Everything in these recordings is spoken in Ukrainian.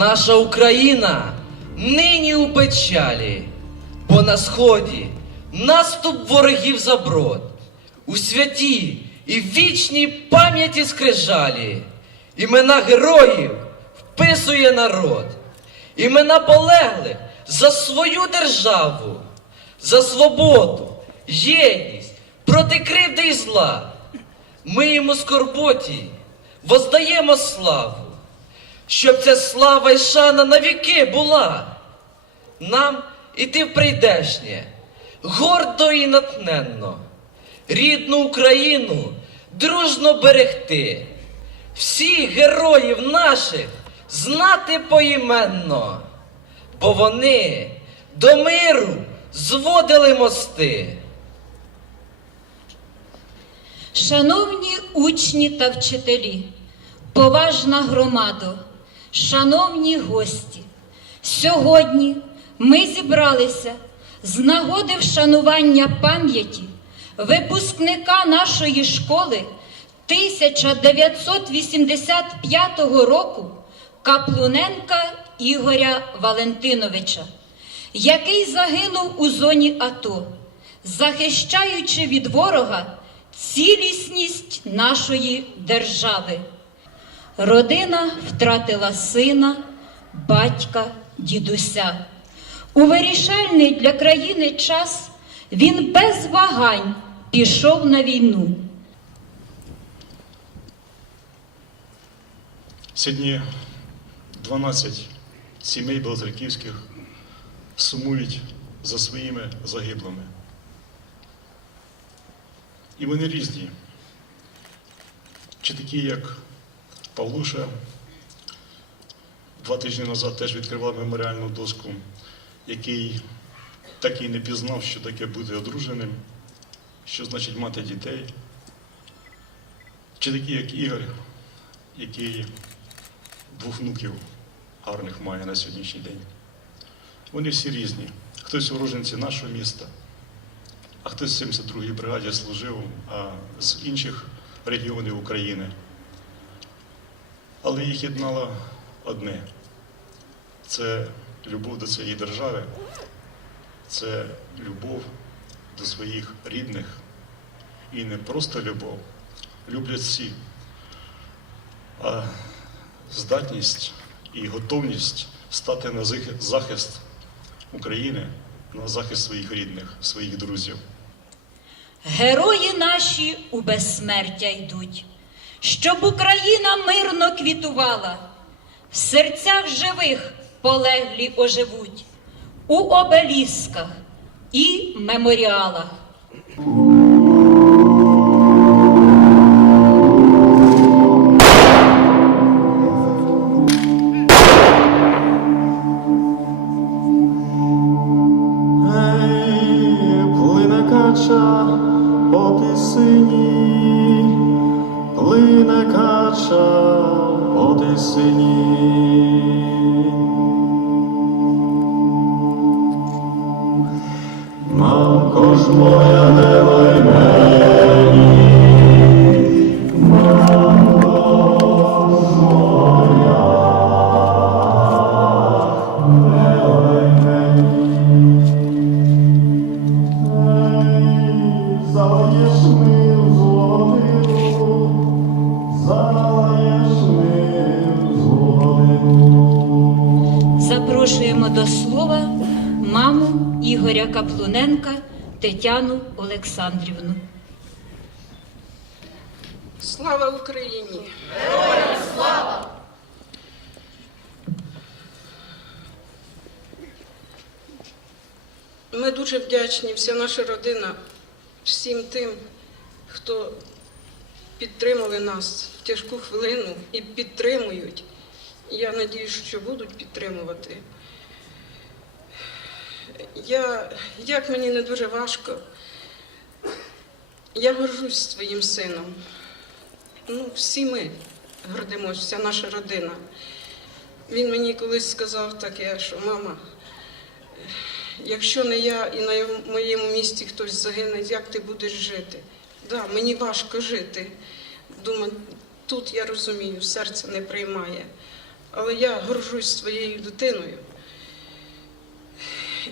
Наша Україна нині у печалі, бо на сході наступ ворогів заброд, у святій і вічній пам'яті скрижалі. Імена героїв вписує народ, імена полеглих за свою державу, за свободу, єдність проти кривди і зла. Ми йому скорботі воздаємо славу, щоб ця слава й шана навіки була. Нам іти в прийдешнє, гордо і натненно, рідну Україну дружно берегти, всіх героїв наших знати поіменно, бо вони до миру зводили мости. Шановні учні та вчителі, поважна громадо, шановні гості, сьогодні ми зібралися з нагоди вшанування пам'яті випускника нашої школи 1985 року Каплуненка Ігоря Валентиновича, який загинув у зоні АТО, захищаючи від ворога цілісність нашої держави. Родина втратила сина, батька, дідуся. У вирішальний для країни час він без вагань пішов на війну. Сьогодні 12 сімей Белоцерківських сумують за своїми загиблими. І вони різні. Чи такі, як Павлуша, два тижні назад теж відкривав меморіальну доску, який так і не пізнав, що таке бути одруженим, що значить мати дітей. Чи такі, як Ігор, який двох внуків гарних має на сьогоднішній день. Вони всі різні. Хтось уроженці нашого міста, а хтось в 72-й бригаді служив а з інших регіонів України. Але їх єднало одне це любов до цієї держави, це любов до своїх рідних. І не просто любов, люблять всі. А здатність і готовність стати на захист України, на захист своїх рідних, своїх друзів. Герої наші у безсмертя йдуть, щоб Україна мирно квітувала, в серцях живих полеглі оживуть, у обелісках і меморіалах. По. Мамко ж моя не лай Ігоря Каплуненка Тетяну Олександрівну. Слава Україні! Ми дуже вдячні, вся наша родина, всім тим, хто підтримали нас в тяжку хвилину і підтримують. Я надіюсь, що будуть підтримувати. Я, як мені не дуже важко, я горжусь своїм сином. Ну, всі ми гордимось, вся наша родина. Він мені колись сказав таке, що мама, якщо не я і на моєму місці хтось загине, як ти будеш жити? Да, мені важко жити. Думаю, тут я розумію, серце не приймає. але я горжусь своєю дитиною.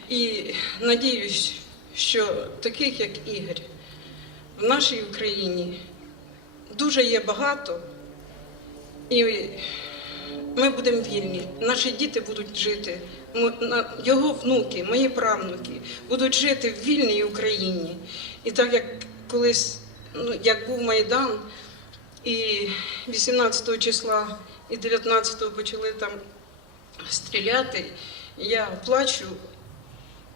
І надіюсь, що таких, як Ігор, в нашій Україні дуже є багато, і ми будемо вільні. Наші діти будуть жити, його внуки, мої правнуки будуть жити в вільній Україні. І так як колись, ну, як був Майдан, і 18 числа і 19 почали там стріляти, я плачу.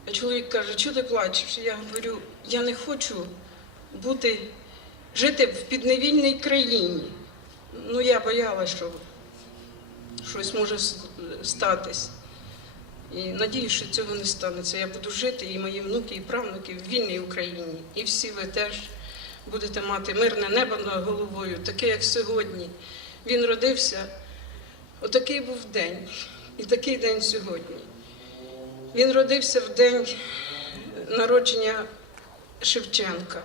А чоловік каже, чого ти плачеш? Я говорю, я не хочу бути, жити в підневільній країні. Ну, я боялася, що щось може статись. І надіюсь, що цього не станеться. Я буду жити, і мої внуки, і правнуки в вільній Україні. І всі ви теж будете мати мирне небо над головою, таке, як сьогодні. Він родився, отакий був день, і такий день сьогодні. Він родився в день народження Шевченка.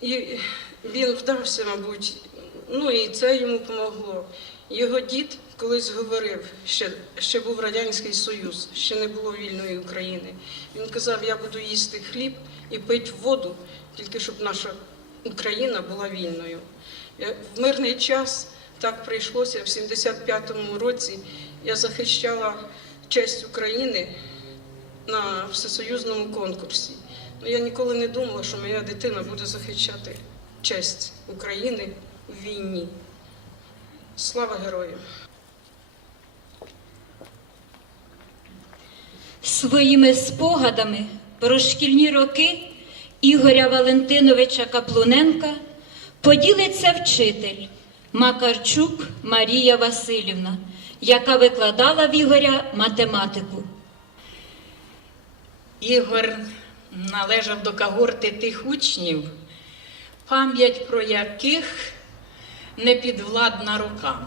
І він вдався, мабуть, ну і це йому помогло. Його дід колись говорив, ще, ще був Радянський Союз, ще не було вільної України. Він казав, я буду їсти хліб і пити воду, тільки щоб наша Україна була вільною. В мирний час так прийшлося. В 75-му році я захищала честь України на всесоюзному конкурсі. Ну, я ніколи не думала, що моя дитина буде захищати честь України в війні. Слава героям! Своїми спогадами про шкільні роки Ігоря Валентиновича Каплуненка поділиться вчитель Макарчук Марія Васильівна, яка викладала в Ігоря математику. Ігор належав до когорти тих учнів, пам'ять про яких не підвладна рокам.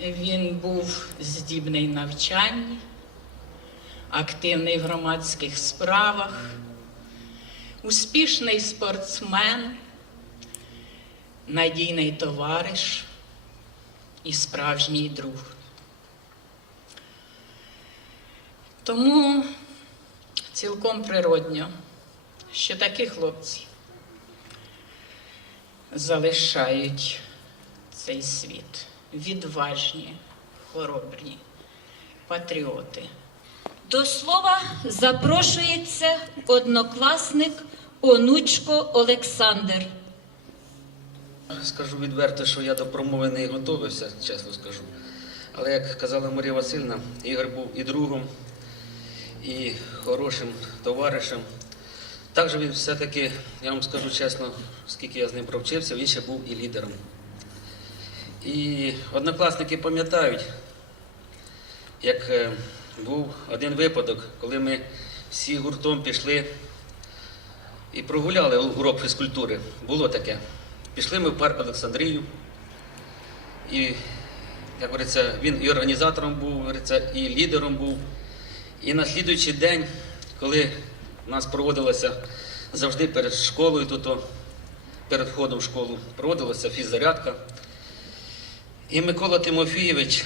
Він був здібний навчанні, активний в громадських справах, успішний спортсмен, надійний товариш і справжній друг. Тому цілком природньо, що такі хлопці залишають цей світ. Відважні, хоробрі, патріоти. До слова запрошується однокласник Онучко Олександр. Скажу відверто, що я до промови не готувався, чесно скажу. Але як казала Марія Васильівна, Ігор був і другом, і хорошим товаришем. Також він все-таки, я вам скажу чесно, скільки я з ним провчився, він ще був і лідером. І однокласники пам'ятають, як е, був один випадок, коли ми всі гуртом пішли і прогуляли урок фізкультури. Було таке. Пішли ми в парк Олександрію. І, як говориться, він і організатором був, говориться, і лідером був. І на слідуючий день, коли у нас проводилося завжди перед школою, тут перед входом в школу, проводилася фіззарядка. І Микола Тимофійович,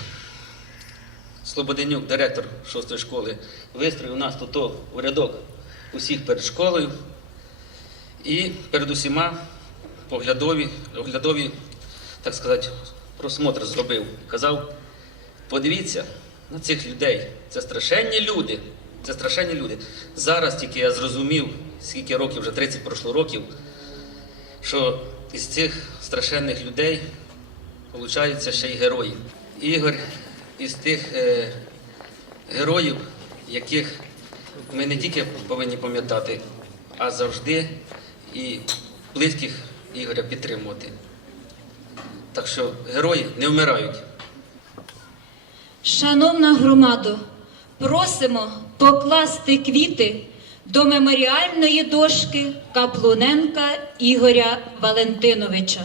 Слободенюк, директор шостої школи, вистроїв нас тут о, у рядок усіх перед школою. І перед усіма поглядові, оглядові, так сказати, просмотр зробив. Казав, подивіться на цих людей. Це страшенні люди. Це страшенні люди. Зараз тільки я зрозумів, скільки років, вже 30 пройшло років, що із цих страшенних людей виходить ще й герої. Ігор із тих е, героїв, яких ми не тільки повинні пам'ятати, а завжди і близьких Ігоря підтримувати. Так що герої не вмирають. Шановна громадо, просимо покласти квіти до меморіальної дошки Каплуненка Ігоря Валентиновича.